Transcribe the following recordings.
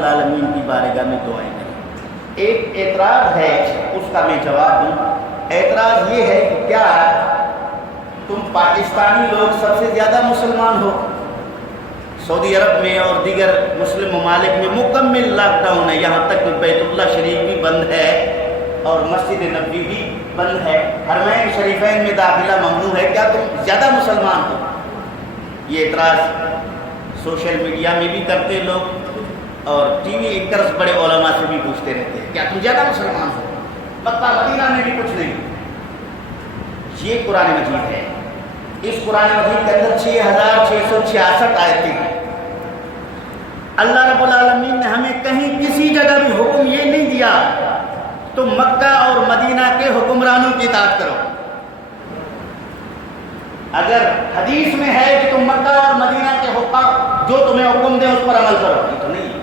العالمین کی بارگاہ میں دعائیں کریں۔ ایک اعتراض ہے، اس کا میں جواب دوں۔ اعتراض یہ ہے کہ کیا تم پاکستانی لوگ سب سے زیادہ مسلمان ہو؟ سعودی عرب میں اور دیگر مسلم ممالک میں مکمل لاک ڈاؤن ہے، یہاں تک کہ بیت اللہ شریف بھی بند ہے اور مسجد نبوی بھی بند ہے، حرمین شریفین میں داخلہ ممنوع ہے، کیا تم زیادہ مسلمان ہو؟ یہ اعتراض سوشل میڈیا میں بھی کرتے لوگ اور ٹی وی اینکرز بڑے علماء سے بھی پوچھتے رہتے ہیں، کیا تم زیادہ مسلمان ہو؟ مکہ مدینہ میں بھی کچھ نہیں۔ یہ قرآن مجید ہے، اس قرآن مجید کے اندر 6666 آیتیں ہیں۔ اللہ رب العالمین نے ہمیں کہیں کسی جگہ بھی حکم یہ نہیں دیا تم مکہ اور مدینہ کے حکمرانوں کی اطاعت کرو۔ اگر حدیث میں ہے کہ تم مکہ اور مدینہ کے حکام جو تمہیں حکم دے اس پر عمل کرو، یہ تو نہیں ہے۔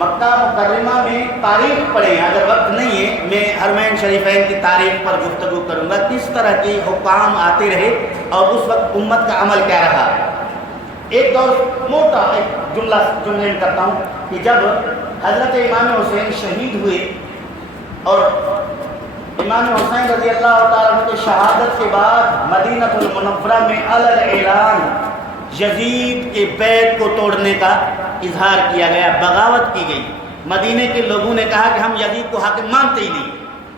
مکہ مکرمہ میں تاریخ پڑھیں، اگر وقت نہیں ہے میں حرمین شریفین کی تاریخ پر گفتگو کروں گا، کس طرح کے حکام آتے رہے اور اس وقت امت کا عمل کیا رہا۔ ایک دور موٹا ایک جملے کرتا ہوں کہ جب حضرت امام حسین شہید ہوئے اور امام حسین رضی اللہ تعالیٰ عنہ کی شہادت کے بعد مدینہ المنورہ میں اعلان یزید کے بیعت کو توڑنے کا اظہار کیا گیا، بغاوت کی گئی۔ مدینے کے لوگوں نے کہا کہ ہم یزید کو حاکم مانتے ہی نہیں،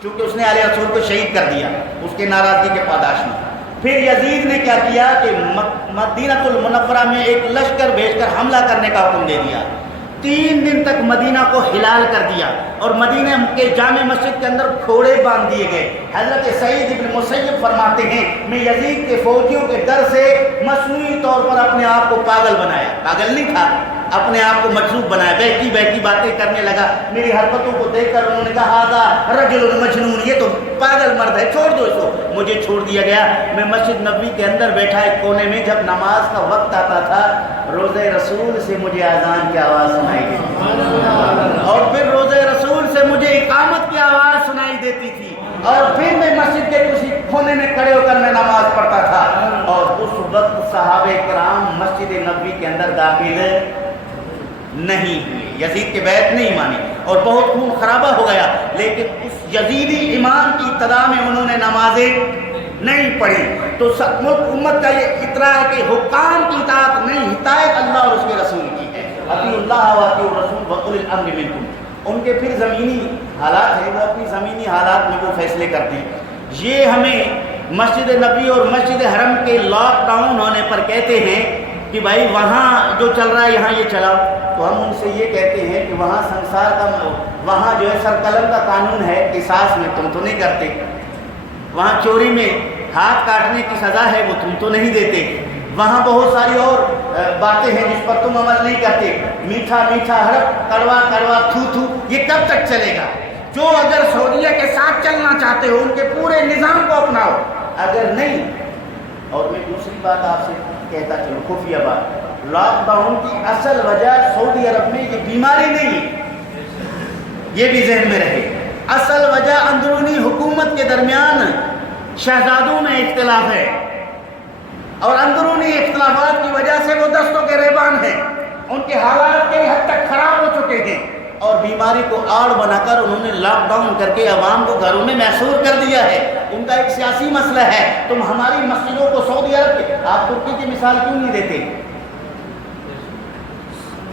کیونکہ اس نے علیہ رسول کو شہید کر دیا اس کے ناراضگی کے پاداش میں۔ پھر یزید نے کیا کیا کہ مدینہ المنورہ میں ایک لشکر بھیج کر حملہ کرنے کا حکم دے دیا۔ 3 دن تک مدینہ کو ہلال کر دیا اور مدینہ کے جامع مسجد کے اندر گھوڑے باندھ دیے گئے۔ حضرت سعید بن مسیب فرماتے ہیں میں یزید کے فوجیوں کے ڈر سے مصنوعی طور پر اپنے آپ کو پاگل بنایا، پاگل نہیں تھا، اپنے آپ کو مجذوب بنایا، بہتی باتیں کرنے لگا۔ میری حرکتوں کو دیکھ کر انہوں نے کہا ہذا رجل مجنون، یہ تو پاگل مرد ہے، چھوڑ دو اس کو۔ مجھے چھوڑ دیا گیا، میں مسجد نبوی کے اندر بیٹھا ایک کونے میں، جب نماز کا وقت آتا تھا روضہ رسول سے مجھے اذان کی آواز سنائی دیتی اور پھر روضہ رسول سے مجھے اقامت کی آواز سنائی دیتی تھی اور پھر میں مسجد کے کسی کونے میں کھڑے ہو کر میں نماز پڑھتا تھا۔ اور اس وقت صحابہ کرام مسجد نبوی کے اندر داخل نہیں ہوئے، یزید کے بیعت نہیں مانی اور بہت خون خرابہ ہو گیا، لیکن اس یزیدی امام کی ابتدا میں انہوں نے نمازیں نہیں پڑھی۔ تو امت کا یہ اطراء ہے کہ حکام کی اطاعت نہیں، ہدایت اللہ اور اس کے رسول کی ہے۔ اطیعوا اللہ واطیعوا الرسول واولی الامر منکم۔ ان کے پھر زمینی حالات ہیں، وہ اپنی زمینی حالات میں وہ فیصلے کرتے ہیں۔ یہ ہمیں مسجد نبوی اور مسجد حرم کے لاک ڈاؤن ہونے پر کہتے ہیں کہ بھائی وہاں جو چل رہا ہے یہاں یہ چلاؤ، تو ہم ان سے یہ کہتے ہیں کہ وہاں سنسار کا وہاں جو ہے سر قلم کا قانون ہے، قصاص میں تم تو نہیں کرتے، وہاں چوری میں ہاتھ کاٹنے کی سزا ہے وہ تم تو نہیں دیتے، وہاں بہت ساری اور باتیں ہیں جس پر تم عمل نہیں کرتے، میٹھا میٹھا حرف، کڑوا کڑوا تھو تھو، یہ کب تک چلے گا؟ جو اگر سعودیہ کے ساتھ چلنا چاہتے ہو ان کے پورے نظام کو اپناؤ، اگر نہیں۔ اور میں دوسری بات آپ سے کہتا چلوں، خفیہ بات، لاک ڈاؤن کی اصل وجہ سعودی عرب میں یہ بیماری نہیں ہے، یہ بھی ذہن میں رہے، اصل وجہ اندرونی حکومت کے درمیان شہزادوں میں اختلاف ہے اور اندرونی اختلافات کی وجہ سے وہ دستوں کے ریبان ہیں، ان کے حالات کئی حد تک خراب ہو چکے ہیں اور بیماری کو آڑ بنا کر انہوں نے لاک ڈاؤن کر کے عوام کو گھروں میں محصور کر دیا ہے۔ ان کا ایک سیاسی مسئلہ ہے، تم ہماری مسجدوں کو سعودی عرب کے، آپ ترکی کی مثال کیوں نہیں دیتے؟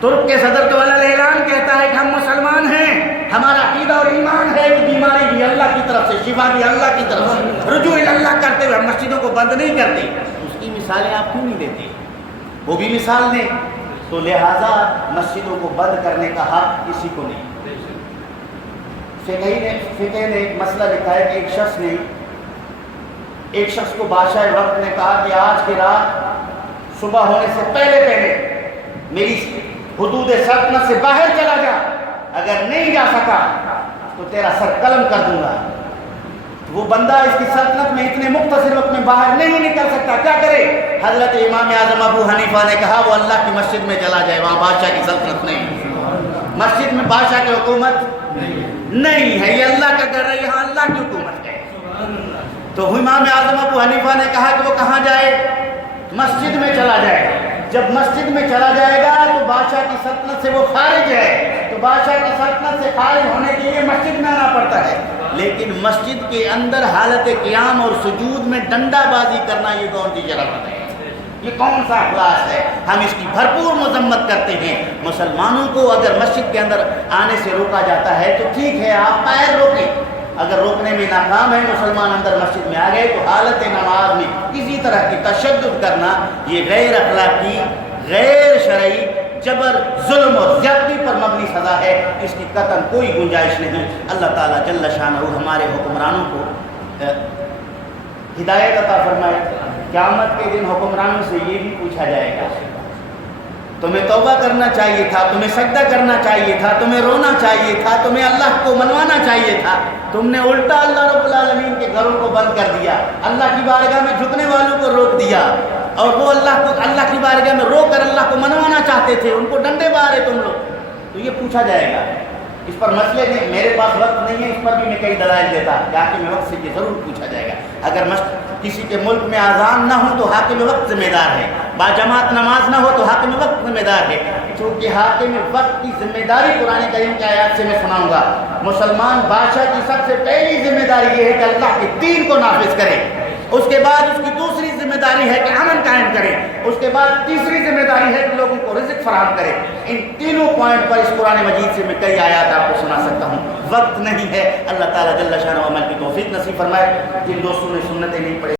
ترک کے صدر کا اعلان کہتا ہے کہ ہم مسلمان ہیں، ہمارا عقیدہ اور ایمان ہے کہ بیماری بھی اللہ کی طرف سے، شفا بھی اللہ کی طرف سے، رجوع اللہ کرتے ہوئے ہم مسجدوں کو بند نہیں کرتے۔ اس کی مثالیں آپ کیوں نہیں دیتے؟ وہ بھی مثال دیں۔ تو لہٰذا مسجدوں کو بند کرنے کا حق کسی کو نہیں۔ فقہ نے ایک مسئلہ لکھا ہے کہ ایک شخص کو بادشاہ وقت نے کہا کہ آج کی رات صبح ہونے سے پہلے میری حدود سلطنت سے باہر چلا جا، اگر نہیں جا سکا تو تیرا سر قلم کر دوں گا۔ وہ بندہ اس کی سلطنت میں اتنے مختصر وقت میں باہر نہیں نکل سکتا، کیا کرے؟ حضرت امام اعظم ابو حنیفہ نے کہا وہ اللہ کی مسجد میں چلا جائے، وہاں بادشاہ کی سلطنت نہیں، مسجد میں بادشاہ کی حکومت نہیں ہے، یہ اللہ کا گھر ہے، یہاں اللہ کی حکومت ہے۔ تو امام اعظم ابو حنیفہ نے کہا کہ وہ کہاں جائے؟ مسجد میں چلا جائے۔ جب مسجد میں چلا جائے گا تو بادشاہ کی سلطنت سے وہ خارج ہے، تو بادشاہ کی سلطنت سے خارج ہونے کے لیے مسجد میں آنا پڑتا ہے، لیکن مسجد کے اندر حالت قیام اور سجود میں ڈنڈا بازی کرنا یہ کون سی شرافت ہے؟ یہ کون سا اخلاص ہے؟ ہم اس کی بھرپور مذمت کرتے ہیں۔ مسلمانوں کو اگر مسجد کے اندر آنے سے روکا جاتا ہے تو ٹھیک ہے، آپ پیر روکیں، اگر روکنے میں ناکام ہے، مسلمان اندر مسجد میں آ گئے تو حالت نماز میں کسی طرح کی تشدد کرنا یہ غیر اخلاقی، غیر شرعی، جبر، ظلم اور زیادتی پر مبنی سزا ہے، اس کی قطعاً کوئی گنجائش نہیں۔ اللہ تعالیٰ جل شانہ ہمارے حکمرانوں کو ہدایت عطا فرمائے۔ قیامت کے دن حکمرانوں سے یہ بھی پوچھا جائے گا، تمہیں توبہ کرنا چاہیے تھا، تمہیں سجدہ کرنا چاہیے تھا، تمہیں رونا چاہیے تھا، تمہیں اللہ کو منوانا چاہیے تھا، تم نے الٹا اللہ رب العالمین کے گھروں کو بند کر دیا، اللہ کی بارگاہ میں جھکنے والوں کو روک دیا، اور وہ اللہ کی بارگاہ میں رو کر اللہ کو منوانا چاہتے تھے، ان کو ڈنڈے مارے تم لوگ، تو یہ پوچھا جائے گا۔ اس پر مسئلے نہیں، میرے پاس وقت نہیں ہے، اس پر بھی میں کئی دلائل دیتا، تاکہ میں وقت سے یہ ضرور پوچھا جائے گا۔ اگر کسی کے ملک میں اذان نہ ہو تو حاکم وقت ذمہ دار ہے، باجماعت نماز نہ ہو تو حاکم وقت ذمہ دار ہے، چونکہ حاکم وقت کی ذمہ داری قرآن کریم کی آیات سے میں سناؤں گا۔ مسلمان بادشاہ کی سب سے پہلی ذمہ داری یہ ہے کہ اللہ کے دین کو نافذ کرے، اس کے بعد اس کی دوسری ذمہ داری ہے کہ امن قائم کرے، اس کے بعد تیسری ذمہ داری ہے کہ لوگوں کو رزق فراہم کرے۔ ان تینوں پوائنٹ پر اس قرآن مجید سے میں کئی آیات آپ کو سنا سکتا ہوں، وقت نہیں ہے۔ اللہ تعالیٰ جل شانہ عمل کی توفیق نصیب فرمائے۔ جن دوستوں نے سنتیں نہیں پڑھی